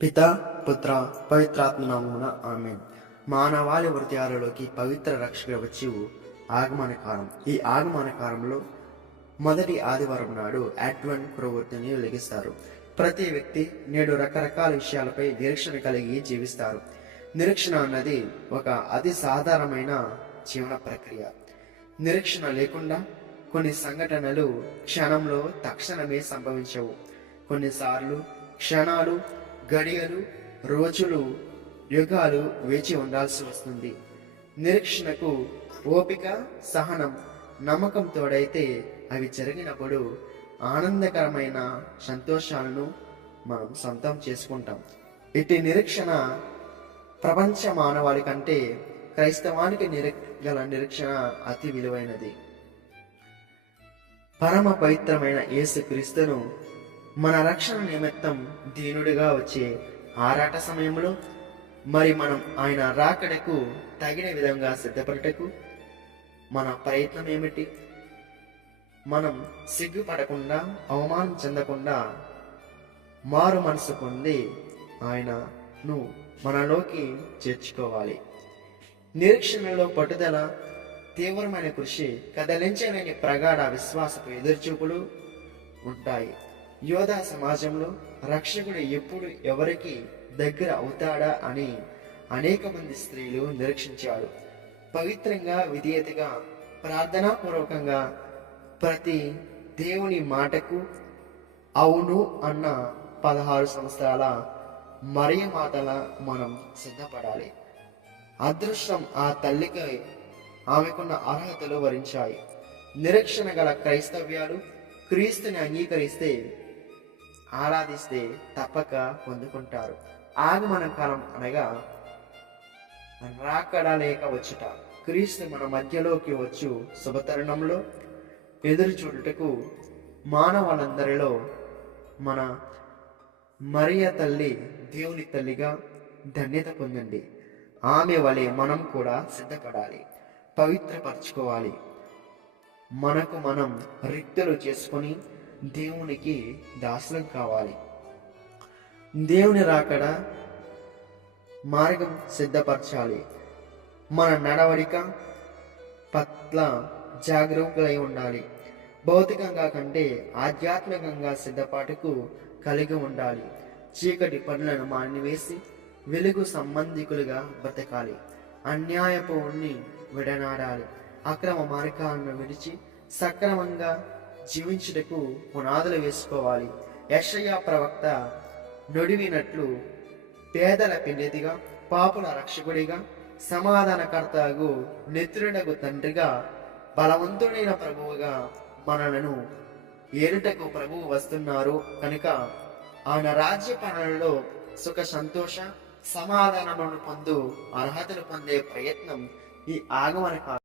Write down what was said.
పితా పుత్ర పవిత్రాత్మ నామమున ఆమేన్. మానవాళి హృదయాలలోకి పవిత్ర రక్షక వచ్చి ఆగమన కాలం. ఈ ఆగమన కాలంలో మొదటి ఆదివారం నాడు అడ్వెంట్ ప్రవృత్తిని వెలిగిస్తారు. ప్రతి వ్యక్తి నేడు రకరకాల విషయాలపై నిరీక్షణ కలిగి జీవిస్తారు. నిరీక్షణ అన్నది ఒక అతి సాధారణమైన జీవన ప్రక్రియ. నిరీక్షణ లేకుండా కొన్ని సంఘటనలు క్షణంలో తక్షణమే సంభవించవు. కొన్నిసార్లు క్షణాలు, గడియలు, రోజులు, యుగాలు వేచి ఉండాల్సి వస్తుంది. నిరీక్షణకు ఓపిక, సహనం, నమ్మకం తోడైతే అవి జరిగినప్పుడు ఆనందకరమైన సంతోషాలను మనం సొంతం చేసుకుంటాం. ఇటు నిరీక్షణ ప్రపంచ మానవాళి కంటే క్రైస్తవానికి గల నిరీక్షణ అతి విలువైనది. పరమ పవిత్రమైన యేసు క్రీస్తును మన రక్షణ నిమిత్తం దీనుడిగా వచ్చే ఆరాట సమయంలో మరి మనం ఆయన రాకడకు తగిన విధంగా సిద్ధపడటకు మన ప్రయత్నం ఏమిటి? మనం సిగ్గుపడకుండా, అవమానం చెందకుండా మారు మనసు పొంది ఆయనను మనలోకి చేర్చుకోవాలి. నిరీక్షణలో పట్టుదల, తీవ్రమైన కృషి, కదలించలేని ప్రగాఢ విశ్వాసపు ఎదురుచూపులు ఉంటాయి. యోధా సమాజంలో రక్షకుడు ఎప్పుడు ఎవరికి దగ్గర అవుతాడా అని అనేక మంది స్త్రీలు నిరీక్షించారు. పవిత్రంగా, విధేయతగా, ప్రార్థనాపూర్వకంగా ప్రతి దేవుని మాటకు అవును అన్న 16 సంవత్సరాల మరియ మాటల మనం సిద్ధపడాలి. అదృష్టం ఆ తల్లికి ఆమెకున్న అర్హతలు వరించాయి. నిరీక్షణ గల క్రైస్తవ్యాలు క్రీస్తుని అంగీకరిస్తే, ఆరాధిస్తే తప్పక పొందుకుంటారు. ఆగమన కాలం అనగా రాకడ లేక వచ్చుట. క్రీస్తు మన మధ్యలోకి వచ్చు శుభతరుణంలో ఎదురు చూడుటకు మానవులందరిలో మన మరియ తల్లి దేవుని తల్లిగా ధన్యత పొందండి. ఆమె వలె మనం కూడా సిద్ధపడాలి, పవిత్రపరచుకోవాలి. మనకు మనం రిక్తులు చేసుకొని దేవునికి దాసులం కావాలి. దేవుని రాకడ మార్గం సిద్ధపరచాలి. మన నడవడిక పట్ల జాగరూకులై ఉండాలి. భౌతికంగా కంటే ఆధ్యాత్మికంగా సిద్ధపాటుకు కలిగి ఉండాలి. చీకటి పనులను మానివేసి వెలుగు సంబంధికులుగా బ్రతకాలి. అన్యాయపు విడనాడాలి. అక్రమ మార్గాలను విడిచి సక్రమంగా జీవించుటకు పునాదులు వేసుకోవాలి. యెషయా ప్రవక్త నుడివినట్లు పేదల పెన్నిధిగా, పాపుల రక్షకుడిగా, సమాధానకర్తకు నిత్రుడకు తండ్రిగా, బలవంతుడైన ప్రభువుగా మనలను ఏలుటకు ప్రభువు వస్తున్నారు కనుక ఆయన రాజ్య పనులలో సుఖ సంతోష సమాధానములను పొందు అర్హతలు పొందే ప్రయత్నం ఈ ఆగమన